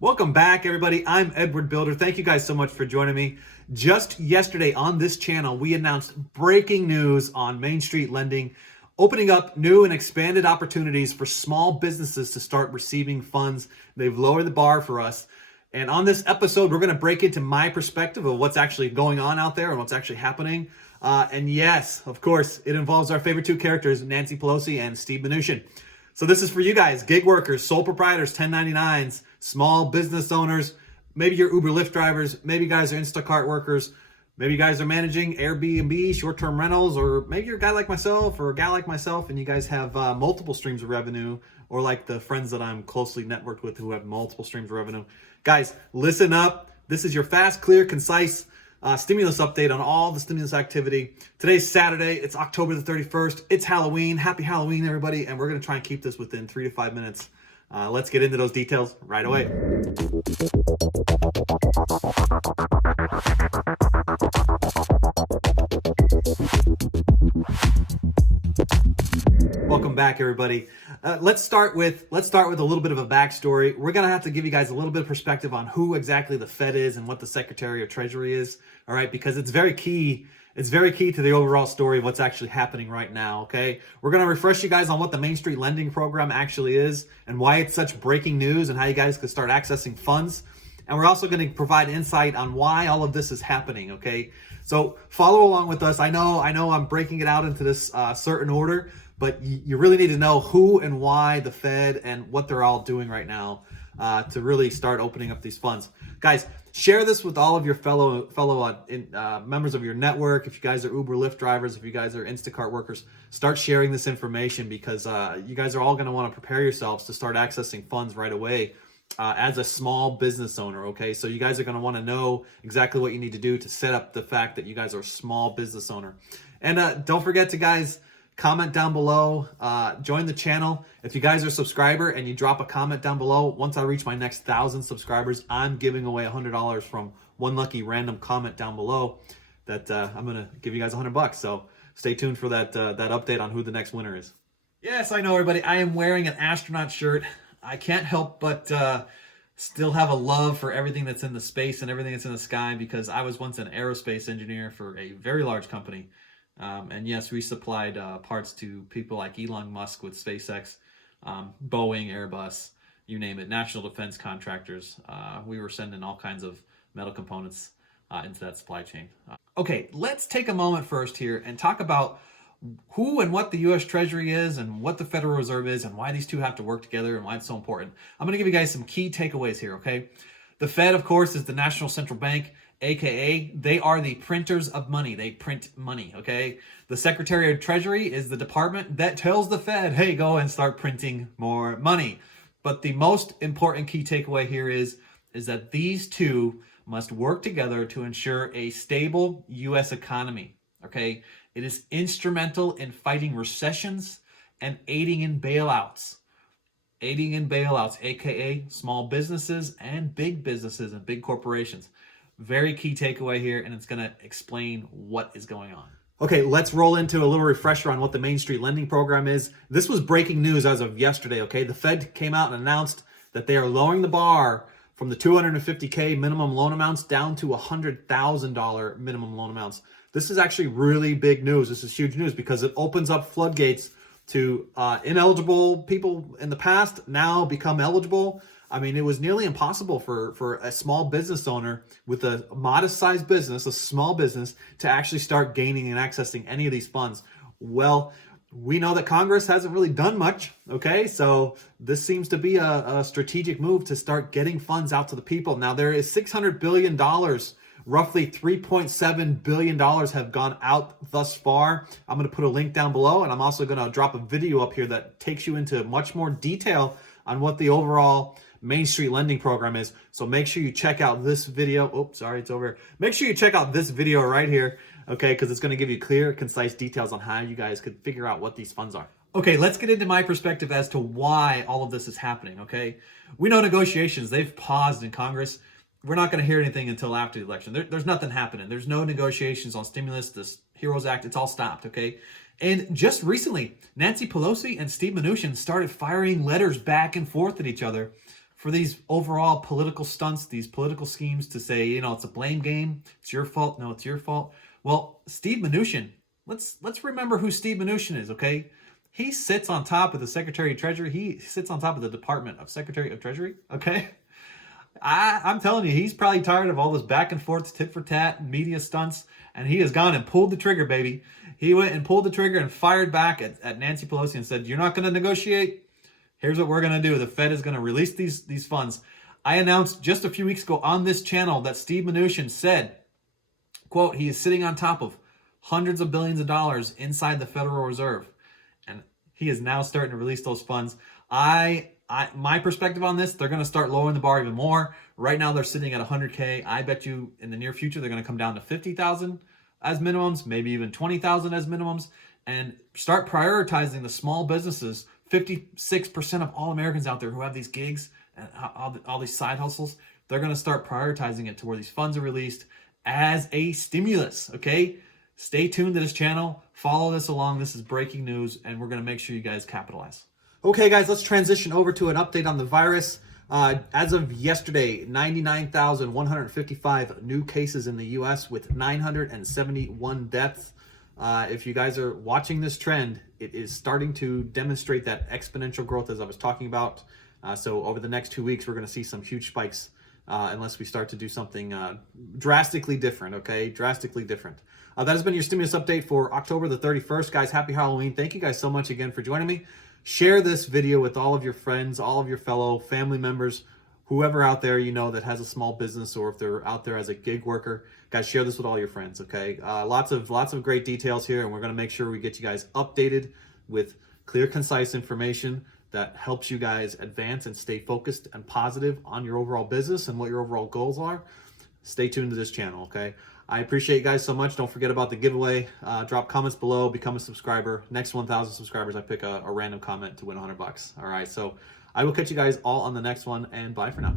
Welcome back, everybody. I'm Edward Bilder. Thank you guys so much for joining me. Just yesterday on this channel, we announced breaking news on Main Street lending, opening up new and expanded opportunities for small businesses to start receiving funds. They've lowered the bar for us. And on this episode, we're going to break into my perspective of what's actually going on out there and what's actually happening. And yes, of course, it involves our favorite two characters, Nancy Pelosi and Steve Mnuchin. So this is for you guys, gig workers, sole proprietors, 1099s, small business owners, maybe you're Uber Lyft drivers, maybe you guys are Instacart workers, maybe you guys are managing Airbnb, short-term rentals, or maybe you're a guy like myself or a gal like myself and you guys have multiple streams of revenue, or like the friends that I'm closely networked with who have multiple streams of revenue. Guys, listen up. This is your fast, clear, concise stimulus update on all the stimulus activity. Today's Saturday. It's October the 31st. It's Halloween. Happy Halloween, everybody. And we're going to try and keep this within 3 to 5 minutes. Let's get into those details right away. Welcome back, everybody. Let's start with a little bit of a backstory. We're gonna have to give you guys a little bit of perspective on who exactly the Fed is and what the Secretary of Treasury is. All right, because it's very key. It's very key to the overall story of what's actually happening right now. Okay, we're gonna refresh you guys on what the Main Street Lending Program actually is and why it's such breaking news and how you guys could start accessing funds. And we're also going to provide insight on why all of this is happening. Okay, so follow along with us. I know I'm breaking it out into this certain order, but you really need to know who and why the Fed and what they're all doing right now to really start opening up these funds. Guys, share this with all of your fellow members of your network. If you guys are Uber Lyft drivers, if you guys are Instacart workers, start sharing this information because you guys are all going to want to prepare yourselves to start accessing funds right away as a small business owner. Okay, so you guys are going to want to know exactly what you need to do to set up the fact that you guys are a small business owner. And don't forget to, guys, comment down below, join the channel. If you guys are a subscriber and you drop a comment down below, once I reach my next 1,000 subscribers, I'm giving away $100 from one lucky random comment down below that I'm going to give you guys $100. So stay tuned for that update on who the next winner is. Yes, I know, everybody. I am wearing an astronaut shirt. I can't help but still have a love for everything that's in the space and everything that's in the sky because I was once an aerospace engineer for a very large company. And yes, we supplied parts to people like Elon Musk with SpaceX, Boeing, Airbus, you name it, national defense contractors. We were sending all kinds of metal components into that supply chain. Okay, let's take a moment first here and talk about who and what the U.S. Treasury is and what the Federal Reserve is and why these two have to work together and why it's so important. I'm going to give you guys some key takeaways here, okay? The Fed, of course, is the National Central Bank, aka they are the printers of money. They print money, okay? The Secretary of Treasury is the department that tells the Fed, hey, go and start printing more money. But the most important key takeaway here is that these two must work together to ensure a stable U.S. economy, okay? It is instrumental in fighting recessions and aiding in bailouts. Aiding in bailouts, aka small businesses and big corporations. Very key takeaway here, and it's going to explain what is going on. Okay, let's roll into a little refresher on what the Main Street Lending Program is. This was breaking news as of yesterday, okay? The Fed came out and announced that they are lowering the bar from the $250K minimum loan amounts down to $100,000 minimum loan amounts. This is actually really big news. This is huge news because it opens up floodgates to ineligible people in the past now become eligible. I mean, it was nearly impossible for a small business owner with a modest-sized business, a small business, to actually start gaining and accessing any of these funds. Well, we know that Congress hasn't really done much, okay? So this seems to be a strategic move to start getting funds out to the people. Now, there is $600 billion. Roughly $3.7 billion have gone out thus far. I'm going to put a link down below, and I'm also going to drop a video up here that takes you into much more detail on what the overall Main Street Lending Program is. So make sure you check out this video. Oops, sorry, it's over here. Make sure you check out this video right here, okay, because it's going to give you clear, concise details on how you guys could figure out what these funds are. Okay, let's get into my perspective as to why all of this is happening, okay? We know negotiations, they've paused in Congress. We're not going to hear anything until after the election. There's nothing happening. There's no negotiations on stimulus, this HEROES Act. It's all stopped, okay? And just recently, Nancy Pelosi and Steve Mnuchin started firing letters back and forth at each other for these overall political stunts, these political schemes to say, you know, it's a blame game. It's your fault. No, it's your fault. Well, Steve Mnuchin, let's remember who Steve Mnuchin is, okay? He sits on top of the Secretary of Treasury. He sits on top of the Department of Secretary of Treasury, okay? I'm telling you, he's probably tired of all this back and forth, tit for tat, media stunts, and he has gone and pulled the trigger, baby. He went and pulled the trigger and fired back at Nancy Pelosi and said, "You're not going to negotiate? Here's what we're going to do. The Fed is going to release these funds." I announced just a few weeks ago on this channel that Steve Mnuchin said, quote, he is sitting on top of hundreds of billions of dollars inside the Federal Reserve. And he is now starting to release those funds. My perspective on this, they're going to start lowering the bar even more. Right now, they're sitting at 100K. I bet you in the near future, they're going to come down to 50,000 as minimums, maybe even 20,000 as minimums, and start prioritizing the small businesses. 56% of all Americans out there who have these gigs and all these side hustles, they're going to start prioritizing it to where these funds are released as a stimulus, okay? Stay tuned to this channel. Follow this along. This is breaking news, and we're going to make sure you guys capitalize. Okay, guys, let's transition over to an update on the virus. As of yesterday, 99,155 new cases in the U.S. with 971 deaths. If you guys are watching this trend, it is starting to demonstrate that exponential growth as I was talking about. So over the next 2 weeks, we're going to see some huge spikes unless we start to do something drastically different, okay? Drastically different. That has been your stimulus update for October the 31st. Guys, happy Halloween. Thank you guys so much again for joining me. Share this video with all of your friends, all of your fellow family members, whoever out there you know that has a small business, or if they're out there as a gig worker. Guys, share this with all your friends, okay? Lots of great details here, and we're going to make sure we get you guys updated with clear, concise information that helps you guys advance and stay focused and positive on your overall business and what your overall goals are. Stay tuned to this channel, okay? I appreciate you guys so much. Don't forget about the giveaway. Drop comments below. Become a subscriber. Next 1,000 subscribers, I pick a random comment to win $100. All right, so I will catch you guys all on the next one, and bye for now.